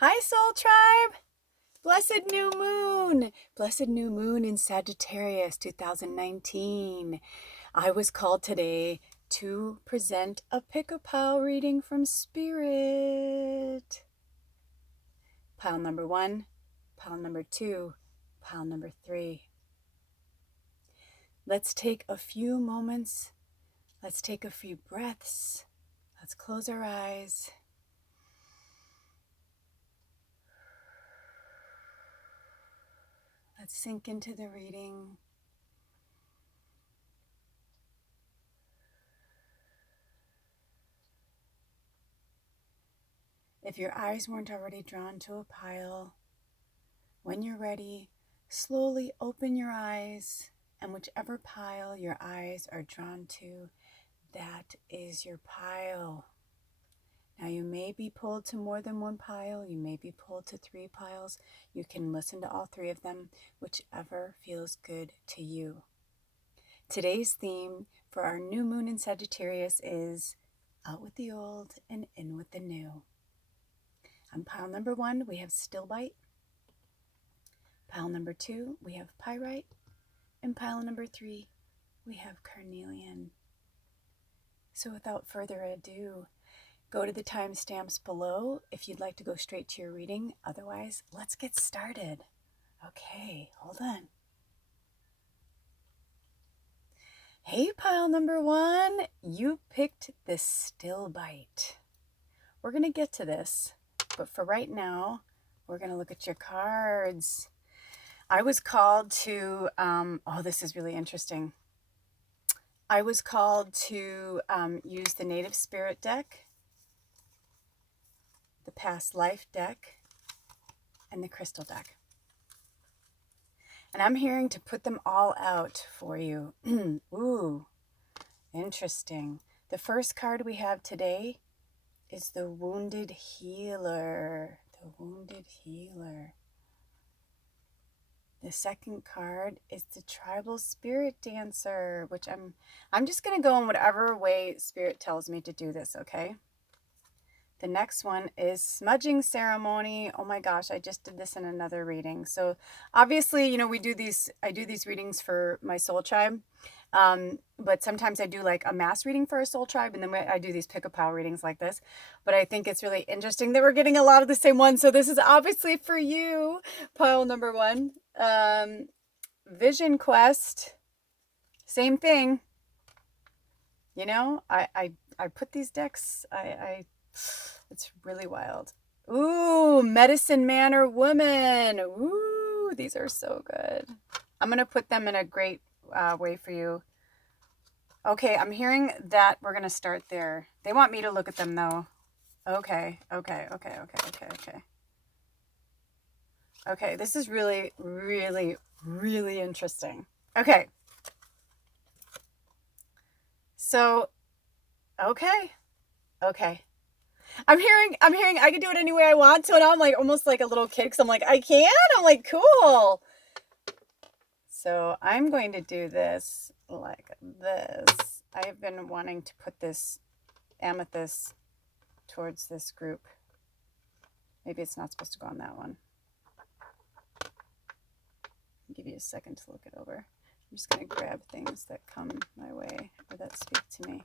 Hi, Soul Tribe! Blessed new moon! Blessed new moon in Sagittarius 2019. I was called today to present a pick-a-pile reading from Spirit. Pile number 1, pile number 2, pile number 3. Let's take a few moments. Let's take a few breaths. Let's close our eyes. Let's sink into the reading. If your eyes weren't already drawn to a pile, when you're ready, slowly open your eyes, and whichever pile your eyes are drawn to, that is your pile. Now you may be pulled to more than one pile, you may be pulled to 3 piles. You can listen to all 3 of them, whichever feels good to you. Today's theme for our new moon in Sagittarius is out with the old and in with the new. On pile number 1, we have Stillbite. Pile number 2, we have Pyrite. And pile number 3, we have Carnelian. So without further ado, go to the timestamps below if you'd like to go straight to your reading. Otherwise, let's get started. Okay, hold on. Hey, pile number 1, you picked the Stillbite. We're going to get to this, but for right now, we're going to look at your cards. I was called to, this is really interesting. I was called to use the Native Spirit deck, the Past Life deck, and the Crystal deck. And I'm hearing to put them all out for you. Ooh, interesting. The first card we have today is the Wounded Healer. The Wounded Healer. The second card is the Tribal Spirit Dancer, which I'm just going to go in whatever way Spirit tells me to do this, okay? The next one is Smudging Ceremony. Oh my gosh, I just did this in another reading. So obviously, I do these readings for my soul tribe. But sometimes I do like a mass reading for a soul tribe, and then I do these pick-a-pile readings like this. But I think it's really interesting that we're getting a lot of the same ones. So this is obviously for you, pile number 1. Vision Quest, same thing. I put these decks, it's really wild. Ooh, Medicine Man or Woman. Ooh, these are so good. I'm going to put them in a great way for you. Okay, I'm hearing that we're going to start there. They want me to look at them, though. Okay. Okay, this is really, really, really interesting. Okay. So, okay. I'm hearing I can do it any way I want to, and I'm like almost like a little kid because I'm like, I can? I'm like, cool. So I'm going to do this like this. I have been wanting to put this amethyst towards this group. Maybe it's not supposed to go on that one. I'll give you a second to look it over. I'm just going to grab things that come my way or that speak to me.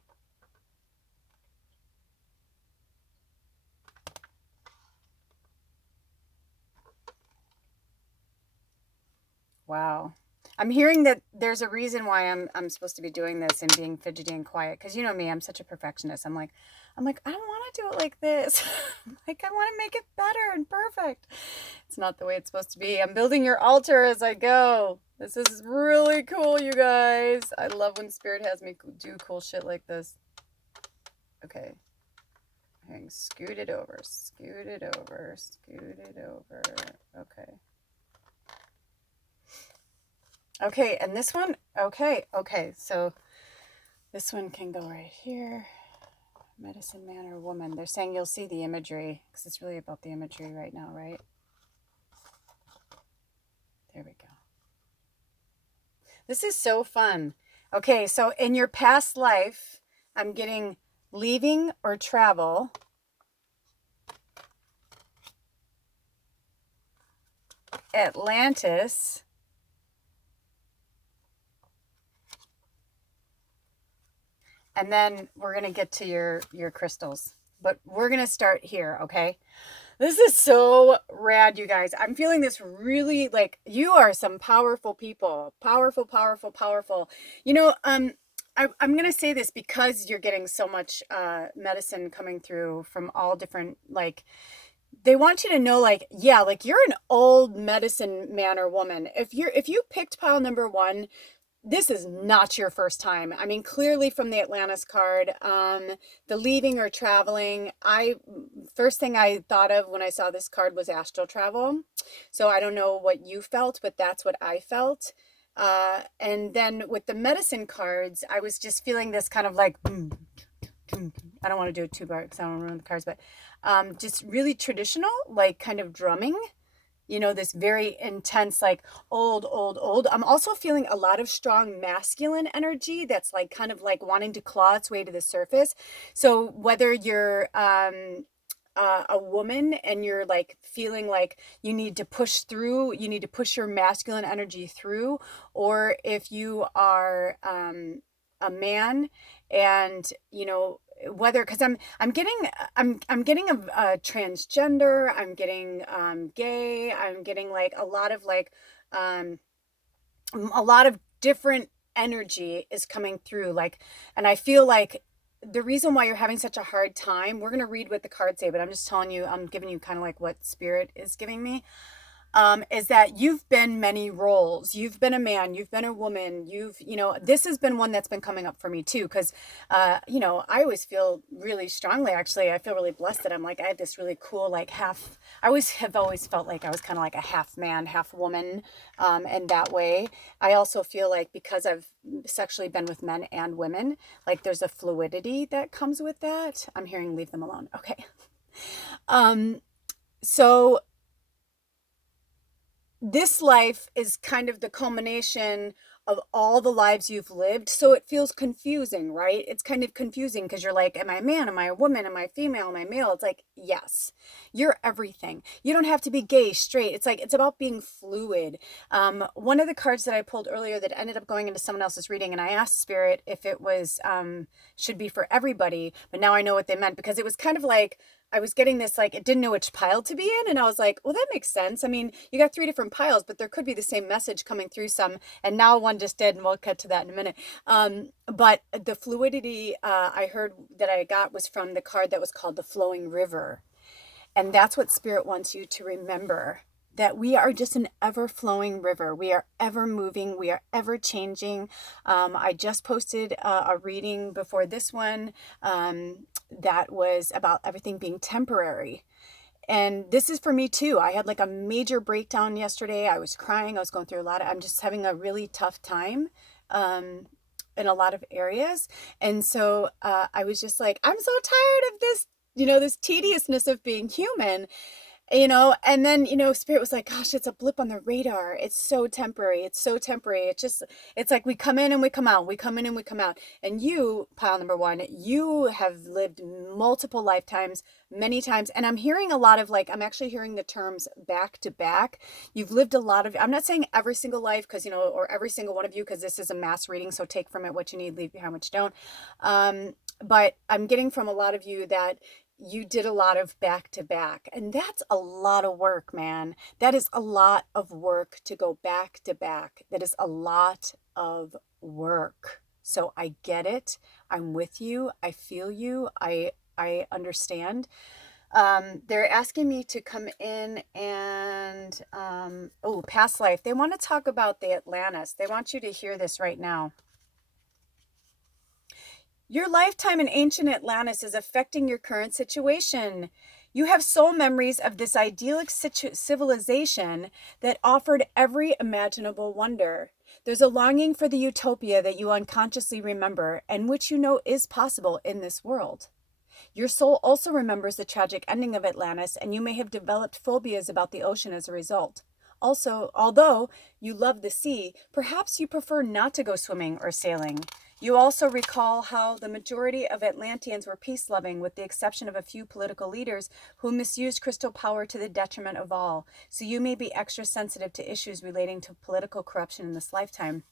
Wow. I'm hearing that there's a reason why I'm supposed to be doing this and being fidgety and quiet, because you know me, I'm such a perfectionist. I'm like I don't want to do it like this. Like I want to make it better and perfect. It's not the way it's supposed to be. I'm building your altar as I go. This is really cool, you guys. I love when Spirit has me do cool shit like this. Okay. I'm scoot it over. Okay. Okay, and this one, okay, so this one can go right here. Medicine Man or Woman. They're saying you'll see the imagery, because it's really about the imagery right now, right? There we go. This is so fun. Okay, so in your past life, I'm getting leaving or travel. Atlantis. And then we're going to get to your crystals. But we're going to start here, okay? This is so rad, you guys. I'm feeling this really, like, you are some powerful people. Powerful, powerful, powerful. You know, I'm going to say this because you're getting so much medicine coming through from all different, like, they want you to know, like, yeah, like, you're an old medicine man or woman. If you picked pile number 1, this is not your first time. I mean, clearly from the Atlantis card, the leaving or traveling, first thing I thought of when I saw this card was astral travel. So I don't know what you felt, but that's what I felt. And then with the medicine cards, I was just feeling this kind of like, I don't want to do it too bright because I don't want to ruin the cards, but just really traditional, like kind of drumming. You know, this very intense, like old. I'm also feeling a lot of strong masculine energy that's like kind of like wanting to claw its way to the surface. So whether you're a woman and you're like feeling like you need to push through, you need to push your masculine energy through, or if you are a man and, you know, whether, because I'm getting a transgender, I'm getting gay, I'm getting like a lot of different energy is coming through, like, and I feel like the reason why you're having such a hard time, we're going to read what the cards say, but I'm just telling you, I'm giving you kind of like what spirit is giving me. Is that you've been many roles. You've been a man, you've been a woman, you know, this has been one that's been coming up for me too. Cause, you know, I always feel really strongly, actually, I feel really blessed that I'm like, I have this really cool, like I have always felt like I was kind of like a half man, half woman. And that way I also feel like because I've sexually been with men and women, like there's a fluidity that comes with that. I'm hearing leave them alone. Okay. So this life is kind of the culmination of all the lives you've lived. So it feels confusing, right? It's kind of confusing because you're like, am I a man? Am I a woman? Am I female? Am I male? It's like, yes, you're everything. You don't have to be gay, straight. It's like, it's about being fluid. One of the cards that I pulled earlier that ended up going into someone else's reading, and I asked Spirit if it was, should be for everybody, but now I know what they meant, because it was kind of like, I was getting this, like, it didn't know which pile to be in. And I was like, well, that makes sense. I mean, you got 3 different piles, but there could be the same message coming through some. And now one just did, and we'll cut to that in a minute. But the fluidity I heard that I got was from the card that was called the Flowing River. And that's what Spirit wants you to remember, that we are just an ever-flowing river. We are ever moving. We are ever changing. I just posted a reading before this one that was about everything being temporary. And this is for me too. I had like a major breakdown yesterday. I was crying. I was going through I'm just having a really tough time in a lot of areas. And so I was just like, I'm so tired of this, you know, this tediousness of being human. You know, and then, you know, Spirit was like, gosh, it's a blip on the radar. It's so temporary. It's so temporary. It's like we come in and we come out. We come in and we come out. And you, pile number 1, you have lived multiple lifetimes, many times. And I'm hearing a lot of, like, I'm actually hearing the terms back to back. You've lived a lot of, I'm not saying every single life, because, you know, or every single one of you, because this is a mass reading. So take from it what you need, leave behind what you don't. But I'm getting from a lot of you that you did a lot of back to back, and that's a lot of work, man. That is a lot of work to go back to back. That is a lot of work. So I get it. I'm with you. I feel you. I understand. They're asking me to come in and, past life. They want to talk about the Atlantis. They want you to hear this right now. Your lifetime in ancient Atlantis is affecting your current situation. You have soul memories of this idyllic civilization that offered every imaginable wonder. There's a longing for the utopia that you unconsciously remember and which you know is possible in this world. Your soul also remembers the tragic ending of Atlantis, and you may have developed phobias about the ocean as a result. Also, although you love the sea, perhaps you prefer not to go swimming or sailing. You also recall how the majority of Atlanteans were peace-loving, with the exception of a few political leaders who misused crystal power to the detriment of all. So you may be extra sensitive to issues relating to political corruption in this lifetime.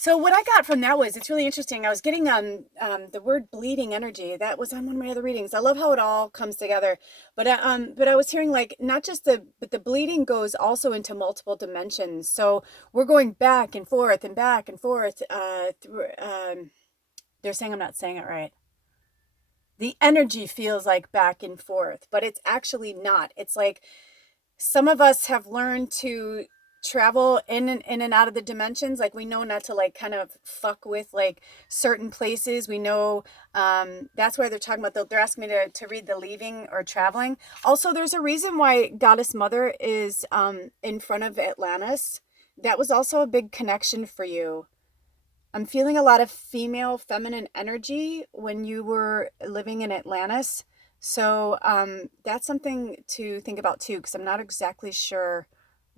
So what I got from that was, it's really interesting. I was getting the word bleeding energy. That was on one of my other readings. I love how it all comes together. But I was hearing like not just but the bleeding goes also into multiple dimensions. So we're going back and forth and back and forth. They're saying I'm not saying it right. The energy feels like back and forth, but it's actually not. It's like some of us have learned to travel in and out of the dimensions. Like we know not to like kind of fuck with like certain places. We know that's why they're talking about, they're asking me to read the leaving or traveling. Also, there's a reason why Goddess Mother is in front of Atlantis. That was also a big connection for you. I'm feeling a lot of female feminine energy when you were living in Atlantis. So that's something to think about too, because I'm not exactly sure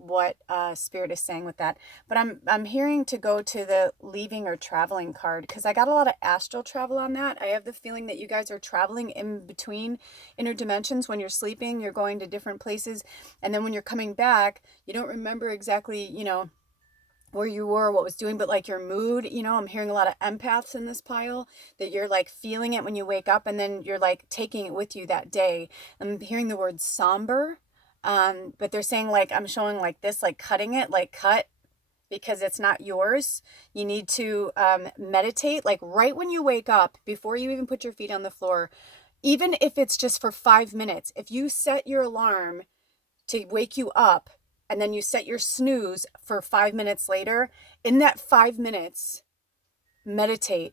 what Spirit is saying with that. But I'm hearing to go to the leaving or traveling card, because I got a lot of astral travel on that. I have the feeling that you guys are traveling in between inner dimensions. When you're sleeping, you're going to different places. And then when you're coming back, you don't remember exactly, where you were, what was doing, but like your mood, I'm hearing a lot of empaths in this pile, that you're like feeling it when you wake up, and then you're like taking it with you that day. I'm hearing the word somber, but they're saying like, I'm showing like this, like cutting it, like cut, because it's not yours. You need to meditate, like right when you wake up, before you even put your feet on the floor, even if it's just for 5 minutes. If you set your alarm to wake you up, and then you set your snooze for 5 minutes later, in that 5 minutes, meditate.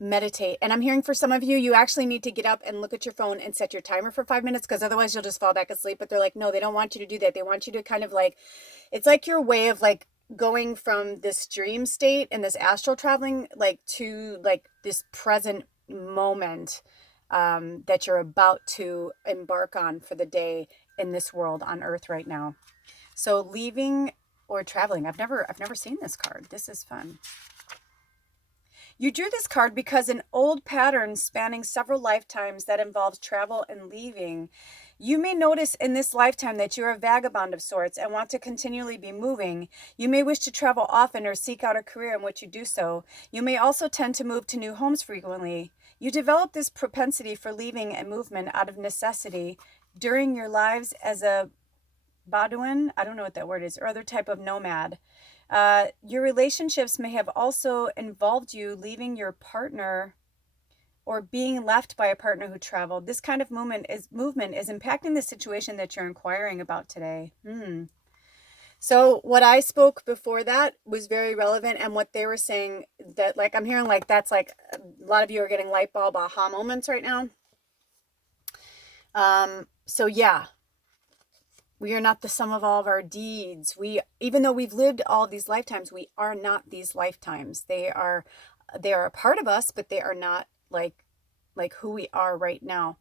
And I'm hearing for some of you, you actually need to get up and look at your phone and set your timer for 5 minutes, because otherwise you'll just fall back asleep. But they're like, no, they don't want you to do that. They want you to kind of like, it's like your way of like going from this dream state and this astral traveling, like to like this present moment that you're about to embark on for the day in this world on Earth right now. So leaving or traveling. I've never seen this card. This is fun. You drew this card because an old pattern spanning several lifetimes that involves travel and leaving. You may notice in this lifetime that you're a vagabond of sorts and want to continually be moving. You may wish to travel often or seek out a career in which you do so. You may also tend to move to new homes frequently. You develop this propensity for leaving and movement out of necessity during your lives as a Bedouin, I don't know what that word is, or other type of nomad. Your relationships may have also involved you leaving your partner or being left by a partner who traveled. This kind of movement is impacting the situation that you're inquiring about today. So what I spoke before that was very relevant, and what they were saying, that like I'm hearing like that's like a lot of you are getting light bulb aha moments right now. So yeah. We are not the sum of all of our deeds. Even though we've lived all these lifetimes, we are not these lifetimes. They are a part of us, but they are not like who we are right now.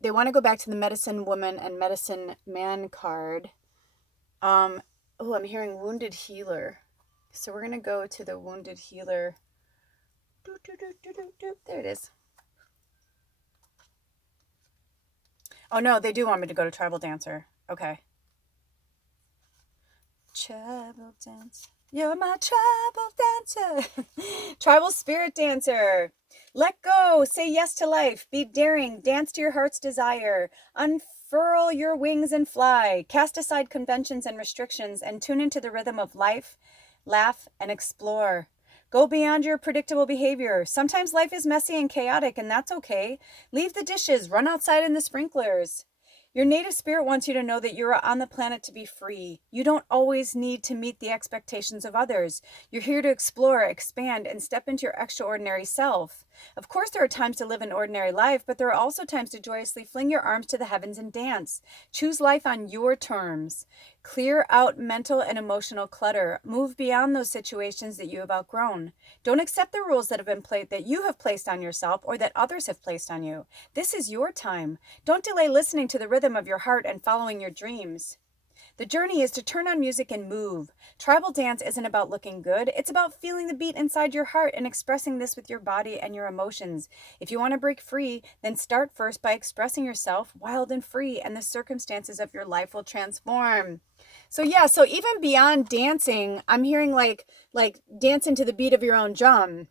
They want to go back to the medicine woman and medicine man card. I'm hearing wounded healer. So we're going to go to the wounded healer. There it is. Oh no, they do want me to go to tribal dancer. Okay. Tribal dance. You're my tribal dancer. Tribal spirit dancer. Let go. Say yes to life. Be daring. Dance to your heart's desire. Unfurl your wings and fly. Cast aside conventions and restrictions and tune into the rhythm of life. Laugh and explore. Go beyond your predictable behavior. Sometimes life is messy and chaotic, and that's okay. Leave the dishes. Run outside in the sprinklers. Your native spirit wants you to know that you are on the planet to be free. You don't always need to meet the expectations of others. You're here to explore, expand, and step into your extraordinary self. Of course, there are times to live an ordinary life, but there are also times to joyously fling your arms to the heavens and dance. Choose life on your terms. Clear out mental and emotional clutter. Move beyond those situations that you have outgrown. Don't accept the rules that you have placed on yourself or that others have placed on you. This is your time. Don't delay listening to the rhythm of your heart and following your dreams. The journey is to turn on music and move. Tribal dance isn't about looking good. It's about feeling the beat inside your heart and expressing this with your body and your emotions. If you want to break free, then start first by expressing yourself wild and free, and the circumstances of your life will transform. So yeah, so even beyond dancing, I'm hearing like dancing to the beat of your own drum.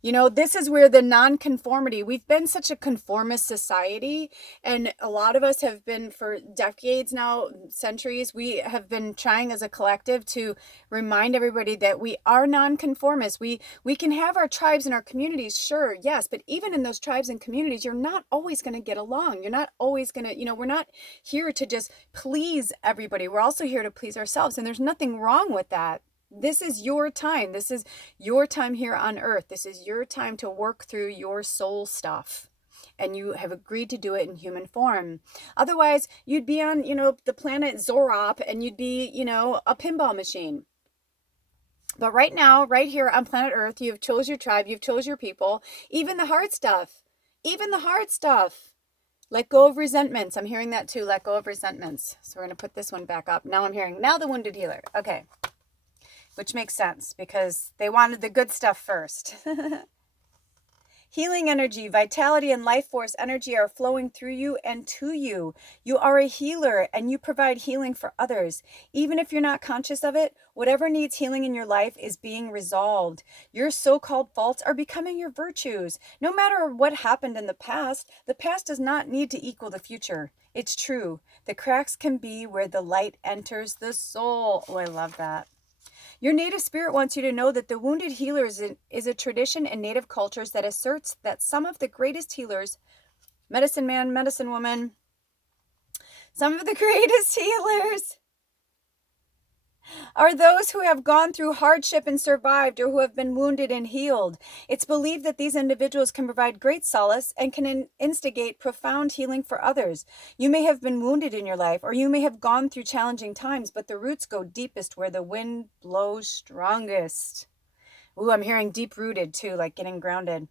You know, this is where the nonconformity, we've been such a conformist society, and a lot of us have been for decades now, centuries, we have been trying as a collective to remind everybody that we are nonconformists. We can have our tribes and our communities, sure, yes, but even in those tribes and communities, you're not always going to get along. You're not always going to, we're not here to just please everybody. We're also here to please ourselves, and there's nothing wrong with that. This is your time. This is your time here on earth. This is your time to work through your soul stuff. And you have agreed to do it in human form. Otherwise, you'd be on, the planet Zorop, and you'd be, a pinball machine. But right now, right here on planet Earth, you've chose your tribe, you've chose your people, even the hard stuff. Even the hard stuff. Let go of resentments. I'm hearing that too. Let go of resentments. So we're going to put this one back up. Now I'm hearing, now the wounded healer. Okay. Which makes sense because they wanted the good stuff first. Healing energy, vitality, and life force energy are flowing through you and to you. You are a healer and you provide healing for others. Even if you're not conscious of it, whatever needs healing in your life is being resolved. Your so-called faults are becoming your virtues. No matter what happened in the past does not need to equal the future. It's true. The cracks can be where the light enters the soul. Oh, I love that. Your native spirit wants you to know that the wounded healer is a tradition in native cultures that asserts that some of the greatest healers, medicine man, medicine woman, some of the greatest healers are those who have gone through hardship and survived, or who have been wounded and healed. It's believed that these individuals can provide great solace and can instigate profound healing for others. You may have been wounded in your life, or you may have gone through challenging times, but the roots go deepest where the wind blows strongest. Ooh, I'm hearing deep-rooted too, like getting grounded.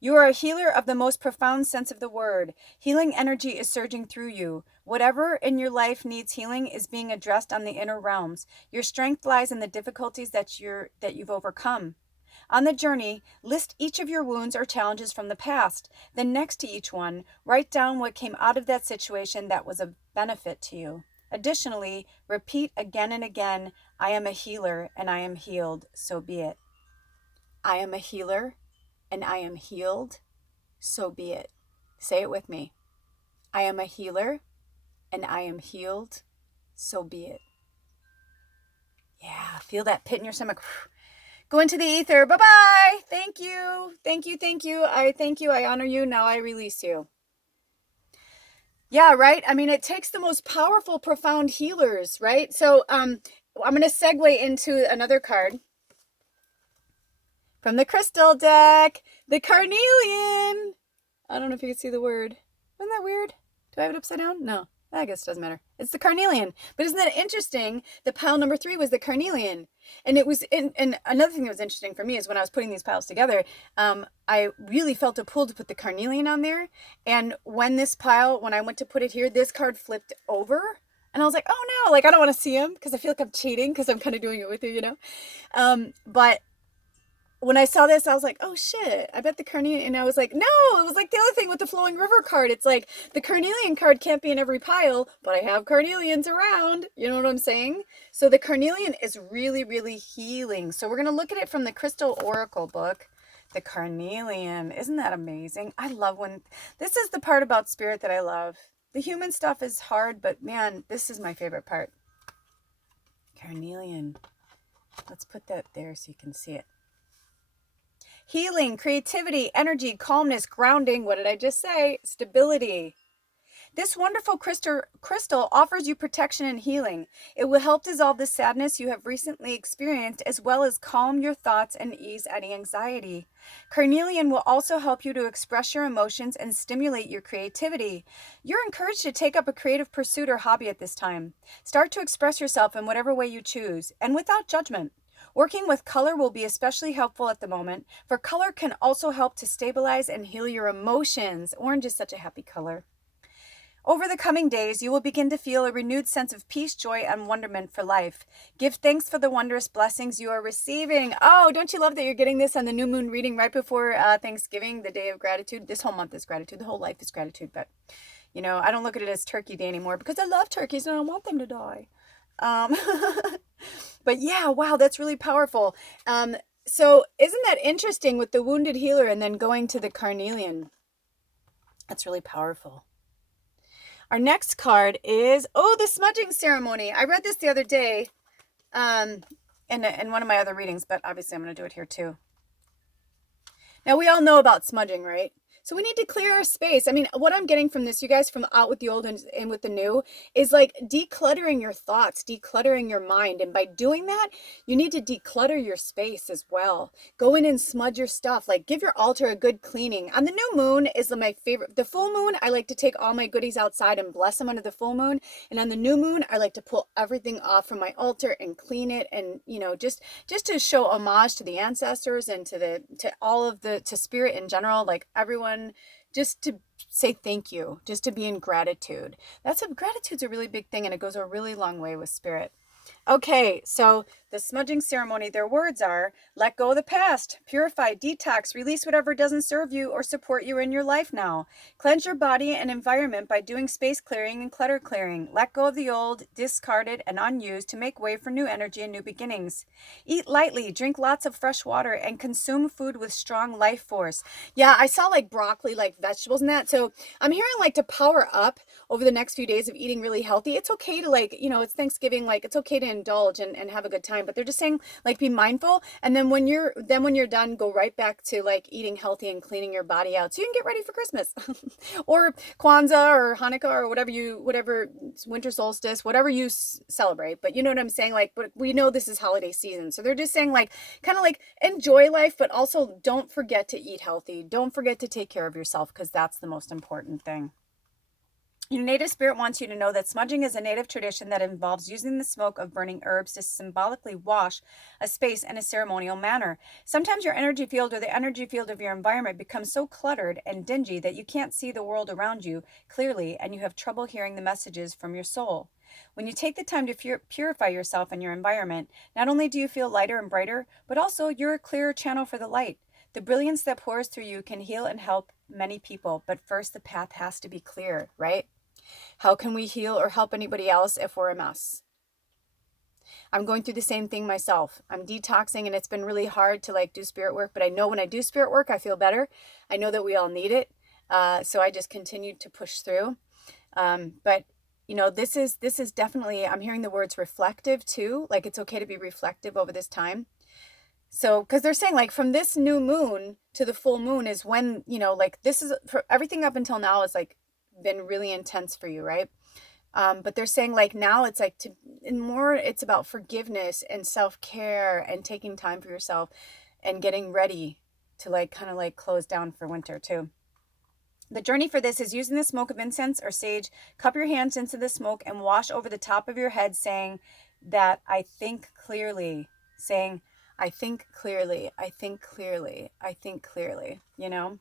You are a healer of the most profound sense of the word. Healing energy is surging through you. Whatever in your life needs healing is being addressed on the inner realms. Your strength lies in the difficulties that you've overcome. On the journey, list each of your wounds or challenges from the past. Then next to each one, write down what came out of that situation that was a benefit to you. Additionally, repeat again and again, I am a healer and I am healed, so be it. I am a healer and I am healed, so be it. Say it with me. I am a healer and I am healed, so be it. Yeah, feel that pit in your stomach. Go into the ether. Bye-bye. Thank you. Thank you. Thank you. I thank you. I honor you. Now I release you. Yeah, right? I mean, it takes the most powerful, profound healers, right? So I'm going to segue into another card from the crystal deck, the carnelian. I don't know if you can see the word. Isn't that weird? Do I have it upside down? No, I guess it doesn't matter. It's the carnelian. But isn't that interesting? The pile number 3 was the carnelian. And it was, and another thing that was interesting for me is when I was putting these piles together, I really felt a pull to put the carnelian on there. And when I went to put it here, this card flipped over. And I was like, oh no, like I don't want to see him because I feel like I'm cheating because I'm kind of doing it with you, But when I saw this, I was like, oh shit, I bet the carnelian, and I was like, no, it was like the other thing with the flowing river card. It's like the carnelian card can't be in every pile, but I have carnelians around. You know what I'm saying? So the carnelian is really, really healing. So we're going to look at it from the Crystal Oracle book, the carnelian. Isn't that amazing? I love this is the part about spirit that I love. The human stuff is hard, but man, this is my favorite part. Carnelian. Let's put that there so you can see it. Healing, creativity, energy, calmness, grounding. What did I just say? Stability. This wonderful crystal offers you protection and healing. It will help dissolve the sadness you have recently experienced, as well as calm your thoughts and ease any anxiety. Carnelian will also help you to express your emotions and stimulate your creativity. You're encouraged to take up a creative pursuit or hobby at this time. Start to express yourself in whatever way you choose, and without judgment. Working with color will be especially helpful at the moment, for color can also help to stabilize and heal your emotions. Orange is such a happy color. Over the coming days, you will begin to feel a renewed sense of peace, joy, and wonderment for life. Give thanks for the wondrous blessings you are receiving. Oh, don't you love that you're getting this on the new moon reading right before Thanksgiving, the day of gratitude? This whole month is gratitude. The whole life is gratitude. But, you know, I don't look at it as Turkey Day anymore because I love turkeys and I don't want them to die. But yeah, wow, that's really powerful. So isn't that interesting with the wounded healer and then going to the carnelian? That's really powerful. Our next card is, the smudging ceremony. I read this the other day in one of my other readings, but obviously I'm going to do it here too. Now, we all know about smudging, right? So we need to clear our space. I mean, what I'm getting from this, you guys, from out with the old and in with the new, is like decluttering your thoughts, decluttering your mind. And by doing that, you need to declutter your space as well. Go in and smudge your stuff. Like, give your altar a good cleaning. On the new moon is my favorite. The full moon, I like to take all my goodies outside and bless them under the full moon. And on the new moon, I like to pull everything off from my altar and clean it. And, you know, just to show homage to the ancestors and to all of to spirit in general, like everyone, just to say thank you, just to be in gratitude. Gratitude's a really big thing, and it goes a really long way with spirit. Okay, so the smudging ceremony, their words are, let go of the past, purify, detox, release whatever doesn't serve you or support you in your life now. Cleanse your body and environment by doing space clearing and clutter clearing. Let go of the old, discarded, and unused to make way for new energy and new beginnings. Eat lightly, drink lots of fresh water, and consume food with strong life force. Yeah, I saw like broccoli, like vegetables and that. So I'm hearing like to power up over the next few days of eating really healthy. It's okay to it's Thanksgiving, like it's okay to indulge and have a good time, but they're just saying like be mindful, and then when you're done, go right back to like eating healthy and cleaning your body out so you can get ready for Christmas or Kwanzaa or Hanukkah or whatever winter solstice, whatever you celebrate. But you know what I'm saying, like, but we know this is holiday season, so they're just saying like kind of like enjoy life, but also don't forget to eat healthy, don't forget to take care of yourself, because that's the most important thing. Your native spirit wants you to know that smudging is a native tradition that involves using the smoke of burning herbs to symbolically wash a space in a ceremonial manner. Sometimes your energy field or the energy field of your environment becomes so cluttered and dingy that you can't see the world around you clearly, and you have trouble hearing the messages from your soul. When you take the time to purify yourself and your environment, not only do you feel lighter and brighter, but also you're a clearer channel for the light. The brilliance that pours through you can heal and help many people, but first the path has to be clear, right? How can we heal or help anybody else if we're a mess? I'm going through the same thing myself. I'm detoxing, and it's been really hard to like do spirit work, but I know when I do spirit work, I feel better. I know that we all need it. So I just continue to push through. But you know, this is definitely, I'm hearing the words reflective too. Like it's okay to be reflective over this time. So, because they're saying like from this new moon to the full moon is when, you know, like this is for everything up until now is like been really intense for you, right? But they're saying like now it's like it's about forgiveness and self-care and taking time for yourself and getting ready to like kind of like close down for winter too. The journey for this is using the smoke of incense or sage. Cup your hands into the smoke and wash over the top of your head, saying that I think clearly, saying I think clearly, I think clearly, I think clearly, you know?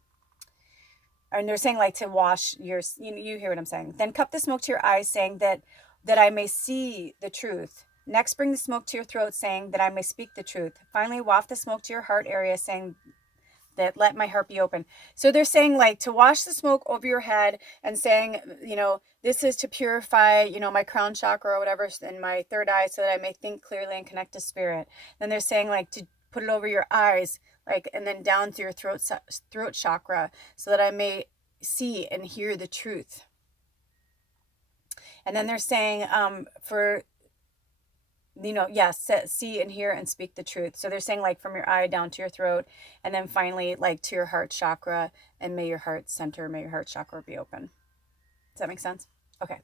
And they're saying like to wash you hear what I'm saying. Then cup the smoke to your eyes, saying that I may see the truth. Next, bring the smoke to your throat, saying that I may speak the truth. Finally, waft the smoke to your heart area, saying that let my heart be open. So they're saying like to wash the smoke over your head and saying, you know, this is to purify, you know, my crown chakra or whatever in my third eye so that I may think clearly and connect to spirit. Then they're saying like to put it over your eyes, like, and then down through your throat chakra so that I may see and hear the truth. And then they're saying for, you know, yes, see and hear and speak the truth. So they're saying like from your eye down to your throat, and then finally like to your heart chakra, and may your heart center, may your heart chakra be open. Does that make sense? Okay.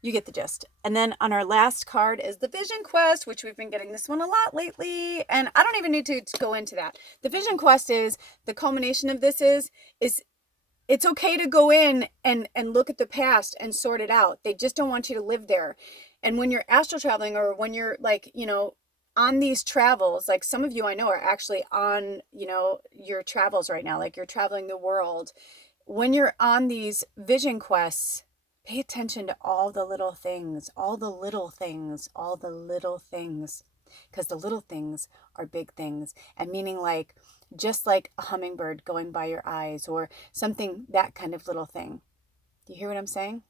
You get the gist. And then on our last card is the Vision Quest, which we've been getting this one a lot lately. And I don't even need to go into that. The Vision Quest is, the culmination of this is it's okay to go in and look at the past and sort it out. They just don't want you to live there. And when you're astral traveling, or when you're like, you know, on these travels, like some of you I know are actually on, you know, your travels right now, like you're traveling the world. When you're on these vision quests, Pay attention to all the little things, all the little things, all the little things. Because the little things are big things. And meaning like, just like a hummingbird going by your eyes or something, that kind of little thing. Do you hear what I'm saying?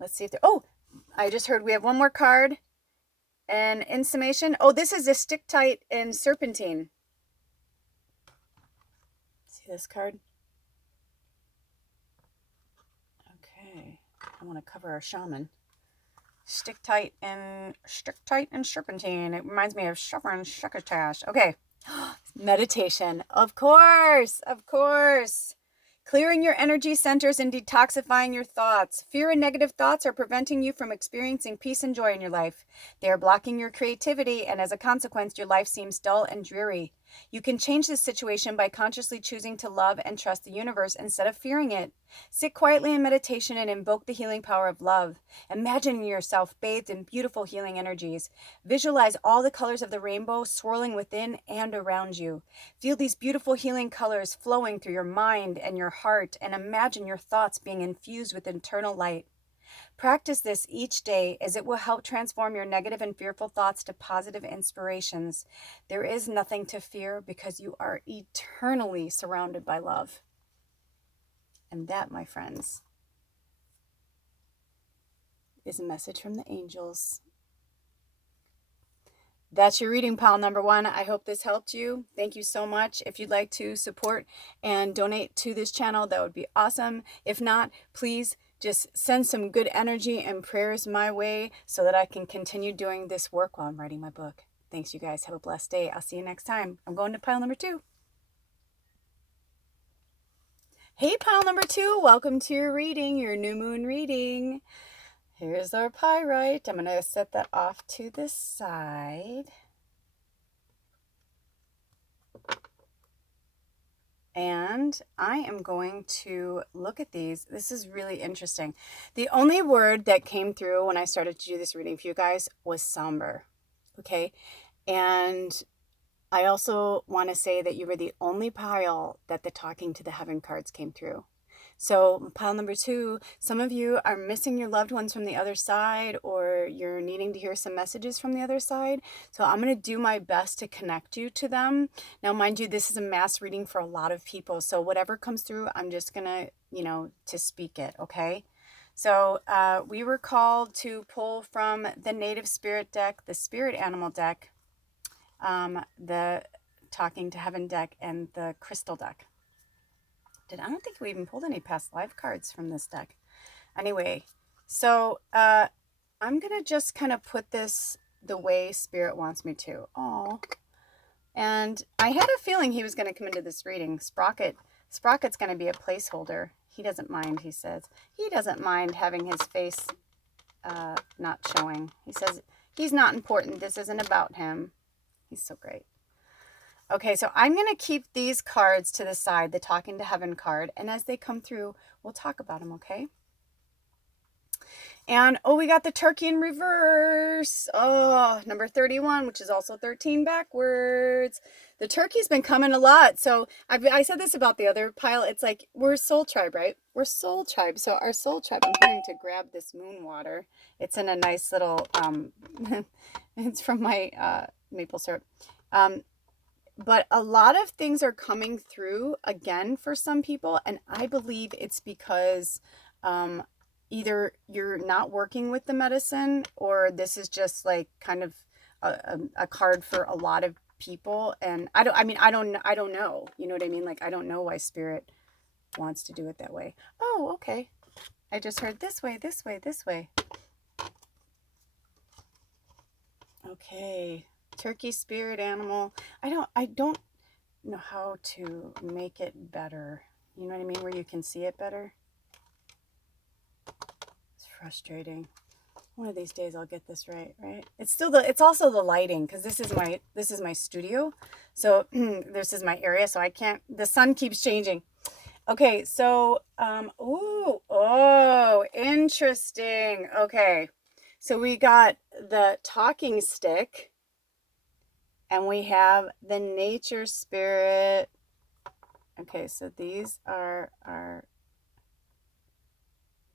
Let's see if there, oh, I just heard we have one more card. And in summation, oh, this is a stick tight and serpentine. See this card? Okay. I want to cover our shaman. Stick tight and serpentine. It reminds me of Chevron Shakatash. Okay. Meditation. Of course. Of course. Clearing your energy centers and detoxifying your thoughts. Fear and negative thoughts are preventing you from experiencing peace and joy in your life. They are blocking your creativity, and as a consequence, your life seems dull and dreary. You can change this situation by consciously choosing to love and trust the universe instead of fearing it. Sit quietly in meditation and invoke the healing power of love. Imagine yourself bathed in beautiful healing energies. Visualize all the colors of the rainbow swirling within and around you. Feel these beautiful healing colors flowing through your mind and your heart, and imagine your thoughts being infused with internal light. Practice this each day as it will help transform your negative and fearful thoughts to positive inspirations. There is nothing to fear because you are eternally surrounded by love. And that, my friends, is a message from the angels. That's your reading, pile number 1. I hope this helped you. Thank you so much. If you'd like to support and donate to this channel, that would be awesome. If not, please just send some good energy and prayers my way so that I can continue doing this work while I'm writing my book. Thanks, you guys. Have a blessed day. I'll see you next time. I'm going to pile number 2. Hey, pile number 2. Welcome to your reading, your new moon reading. Here's our pyrite. I'm going to set that off to the side. And I am going to look at these. This is really interesting. The only word that came through when I started to do this reading for you guys was somber. Okay. And I also want to say that you were the only pile that the talking to the heaven cards came through. So pile number 2, some of you are missing your loved ones from the other side, or you're needing to hear some messages from the other side. So I'm going to do my best to connect you to them. Now, mind you, this is a mass reading for a lot of people. So whatever comes through, I'm just going to, to speak it. Okay. So we were called to pull from the native spirit deck, the spirit animal deck, the talking to heaven deck, and the crystal deck. I don't think we even pulled any past life cards from this deck. Anyway, so I'm going to just kind of put this the way Spirit wants me to. Oh, and I had a feeling he was going to come into this reading. Sprocket's going to be a placeholder. He doesn't mind, he says. He doesn't mind having his face not showing. He says he's not important. This isn't about him. He's so great. Okay, so I'm going to keep these cards to the side, the Talking to Heaven card, and as they come through, we'll talk about them, okay? And, oh, we got the turkey in reverse. Oh, number 31, which is also 13 backwards. The turkey's been coming a lot. So I said this about the other pile. It's like, we're soul tribe, right? We're soul tribe. So our soul tribe, I'm going to grab this moon water. It's in a nice little, it's from my maple syrup. But a lot of things are coming through again for some people. And I believe it's because either you're not working with the medicine, or this is just like kind of a card for a lot of people. And I don't know. You know what I mean? Like, I don't know why Spirit wants to do it that way. Oh, okay. I just heard this way, this way, this way. Okay. Turkey, spirit animal. I don't know how to make it better. You know what I mean? Where you can see it better. It's frustrating. One of these days I'll get this right? It's also the lighting, because this is my studio. So this is my area, so I can't, the sun keeps changing. Okay, so oh, interesting. Okay. So we got the talking stick. And we have the nature spirit. Okay, so these are our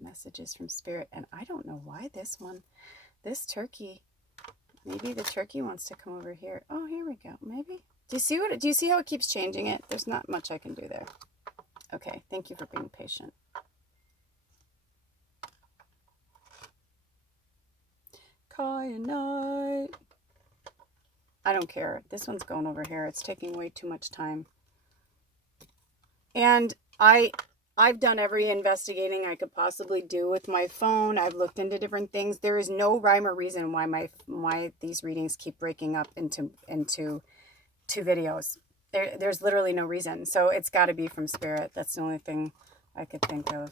messages from Spirit. And I don't know why this turkey, maybe the turkey wants to come over here. Oh, here we go. Maybe. Do you see how it keeps changing it? There's not much I can do there. Okay, thank you for being patient. Kyanite. I don't care. This one's going over here. It's taking way too much time. And I've done every investigating I could possibly do with my phone. I've looked into different things. There is no rhyme or reason why these readings keep breaking up into two videos. There's literally no reason. So it's got to be from Spirit. That's the only thing I could think of.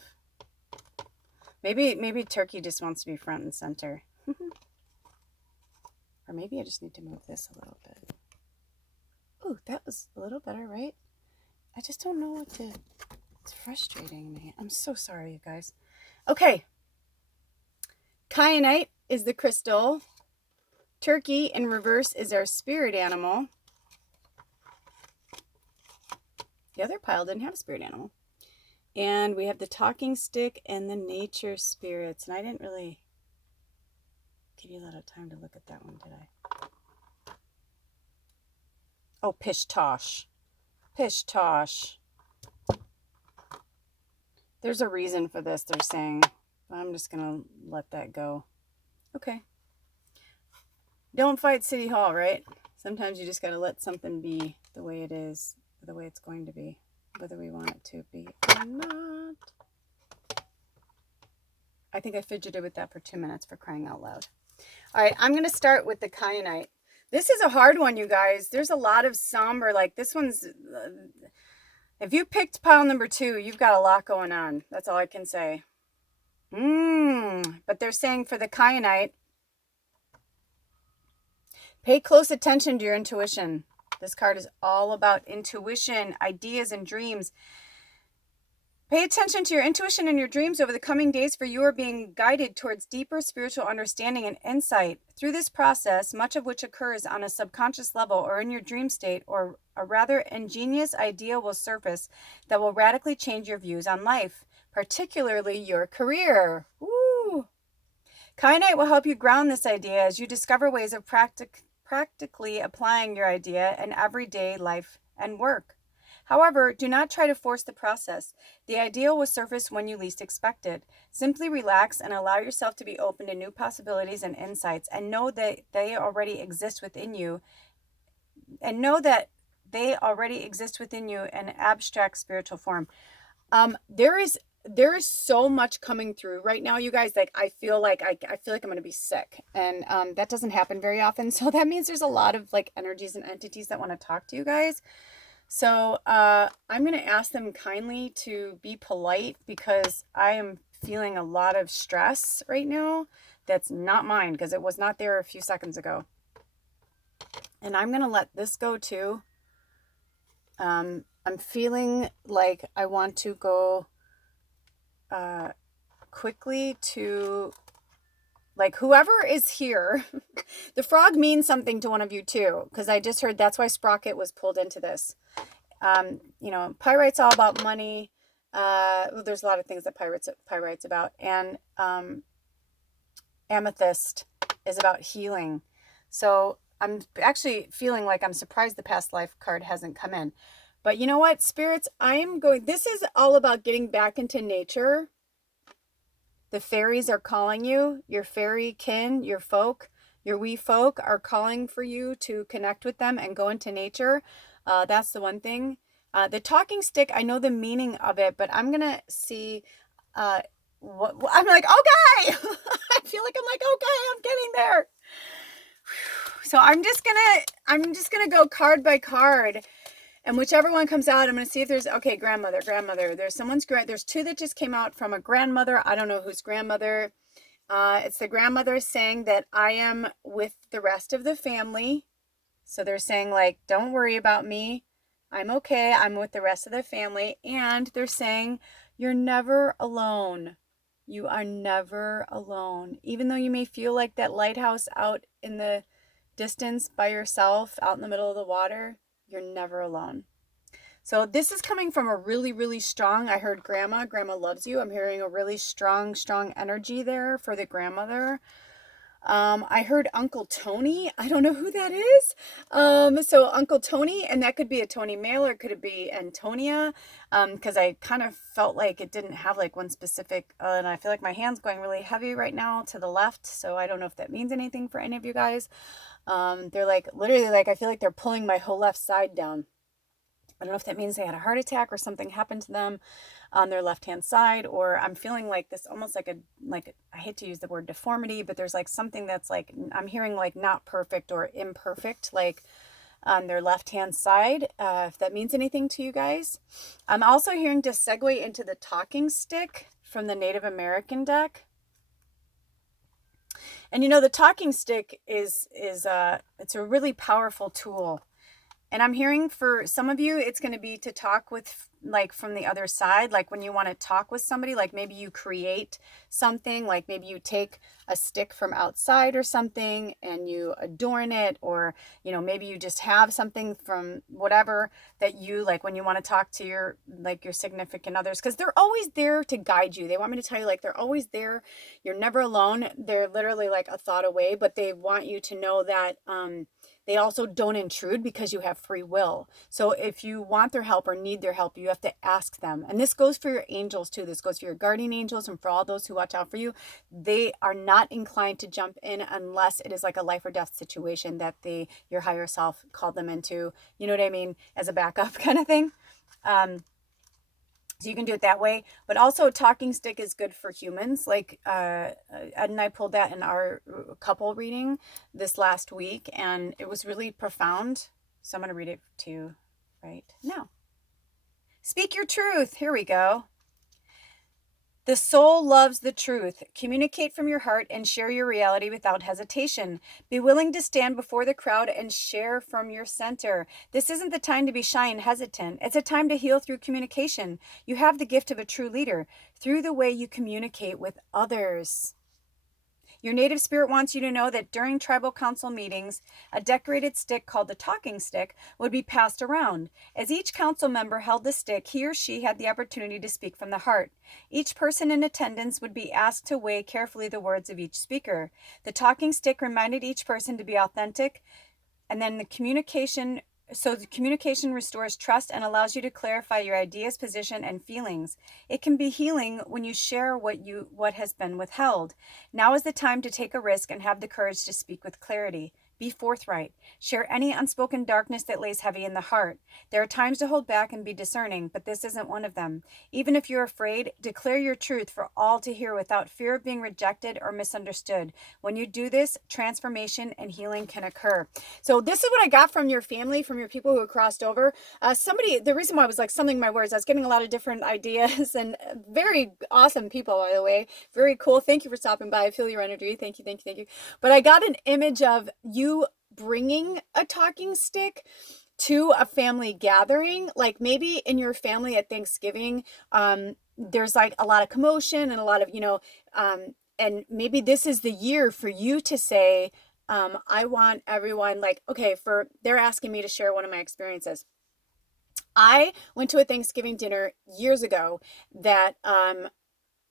Maybe Turkey just wants to be front and center. Or maybe I just need to move this a little bit. Ooh, that was a little better, right? I just don't know what to... It's frustrating me. I'm so sorry, you guys. Okay. Kyanite is the crystal. Turkey in reverse is our spirit animal. The other pile didn't have a spirit animal. And we have the talking stick and the nature spirits. And I didn't really give you a lot of time to look at that one, did I? Oh, pish tosh. Pish tosh. There's a reason for this, they're saying. I'm just going to let that go. Okay. Don't fight City Hall, right? Sometimes you just got to let something be the way it is, the way it's going to be, whether we want it to be or not. I think I fidgeted with that for 2 minutes, for crying out loud. All right, I'm going to start with the kyanite. This is a hard one, you guys. There's a lot of somber, like this one's... if you picked pile number 2, you've got a lot going on. That's all I can say. But they're saying for the kyanite, pay close attention to your intuition. This card is all about intuition, ideas, and dreams. Pay attention to your intuition and your dreams over the coming days, for you are being guided towards deeper spiritual understanding and insight. Through this process, much of which occurs on a subconscious level or in your dream state, or a rather ingenious idea will surface that will radically change your views on life, particularly your career. Woo! Kyanite will help you ground this idea as you discover ways of practically applying your idea in everyday life and work. However, do not try to force the process. The idea will surface when you least expect it. Simply relax and allow yourself to be open to new possibilities and insights, and know that they already exist within you. And know that they already exist within you in abstract spiritual form. There is so much coming through right now, you guys. Like I feel like I'm going to be sick, and that doesn't happen very often. So that means there's a lot of like energies and entities that want to talk to you guys. So I'm going to ask them kindly to be polite, because I am feeling a lot of stress right now. That's not mine, because it was not there a few seconds ago. And I'm going to let this go too. I'm feeling like I want to go quickly to, like, whoever is here. The frog means something to one of you too, because I just heard that's why Sprocket was pulled into this. You know, pyrite's all about money. Well, there's a lot of things that pyrite's about. And amethyst is about healing. So I'm actually feeling like I'm surprised the past life card hasn't come in. But you know what, spirits, this is all about getting back into nature. The fairies are calling you. Your fairy kin, your folk, your wee folk are calling for you to connect with them and go into nature. That's the one thing. The talking stick, I know the meaning of it, but I'm going to see what I'm like, okay. I feel like I'm like, okay, I'm getting there. So I'm just going to go card by card. And whichever one comes out, I'm going to see if there's, okay, grandmother. There's 2 that just came out from a grandmother. I don't know whose grandmother. It's the grandmother saying that I am with the rest of the family. So they're saying, like, don't worry about me. I'm okay. I'm with the rest of the family. And they're saying, you're never alone. You are never alone. Even though you may feel like that lighthouse out in the distance by yourself, out in the middle of the water, you're never alone. So this is coming from a really, really strong, I heard grandma loves you. I'm hearing a really strong energy there for the grandmother. I heard Uncle Tony. I don't know who that is. So Uncle Tony, and that could be a Tony male, or could it be Antonia? Because I kind of felt like it didn't have like one specific, and I feel like my hand's going really heavy right now to the left. So I don't know if that means anything for any of you guys. They're like literally like, I feel like they're pulling my whole left side down. I don't know if that means they had a heart attack or something happened to them on their left-hand side, or I'm feeling like this almost like I hate to use the word deformity, but there's like something that's like, I'm hearing like not perfect or imperfect, like on their left-hand side, if that means anything to you guys. I'm also hearing to segue into the talking stick from the Native American deck. And you know, the talking stick is it's a really powerful tool. And I'm hearing for some of you, it's going to be to talk with, like, from the other side, like when you want to talk with somebody, like maybe you create something, like maybe you take a stick from outside or something and you adorn it, or, you know, maybe you just have something from whatever that you like when you want to talk to your, like your significant others, because they're always there to guide you. They want me to tell you, like, they're always there. You're never alone. They're literally like a thought away, but they want you to know that, they also don't intrude because you have free will. So if you want their help or need their help, you have to ask them. And this goes for your angels too. This goes for your guardian angels and for all those who watch out for you. They are not inclined to jump in unless it is like a life or death situation that your higher self called them into. You know what I mean? As a backup kind of thing. So you can do it that way, but also talking stick is good for humans. Like Ed and I pulled that in our couple reading this last week, and it was really profound. So I'm going to read it to you right now. Speak your truth. Here we go. The soul loves the truth. Communicate from your heart and share your reality without hesitation. Be willing to stand before the crowd and share from your center. This isn't the time to be shy and hesitant. It's a time to heal through communication. You have the gift of a true leader through the way you communicate with others. Your native spirit wants you to know that during tribal council meetings, a decorated stick called the talking stick would be passed around. As each council member held the stick, he or she had the opportunity to speak from the heart. Each person in attendance would be asked to weigh carefully the words of each speaker. The talking stick reminded each person to be authentic, and then the communication restores trust and allows you to clarify your ideas, position, and feelings. It can be healing when you share what has been withheld. Now is the time to take a risk and have the courage to speak with clarity. Be forthright. Share any unspoken darkness that lays heavy in the heart. There are times to hold back and be discerning, but this isn't one of them. Even if you're afraid, declare your truth for all to hear without fear of being rejected or misunderstood. When you do this, transformation and healing can occur. So this is what I got from your family, from your people who crossed over. The reason why I was like stumbling my words, I was getting a lot of different ideas, and very awesome people, by the way. Very cool. Thank you for stopping by. I feel your energy. Thank you, thank you, thank you. But I got an image of you bringing a talking stick to a family gathering, like maybe in your family at Thanksgiving, there's like a lot of commotion and a lot of, and maybe this is the year for you to say, I want everyone, like, okay, they're asking me to share one of my experiences. I went to a Thanksgiving dinner years ago that,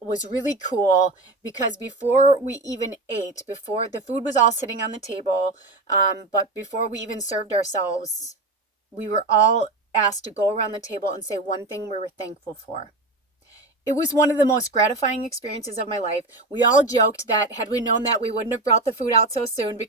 was really cool because before we even ate, before the food was all sitting on the table, but before we even served ourselves, we were all asked to go around the table and say one thing we were thankful for. It was one of the most gratifying experiences of my life. We all joked that had we known that, we wouldn't have brought the food out so soon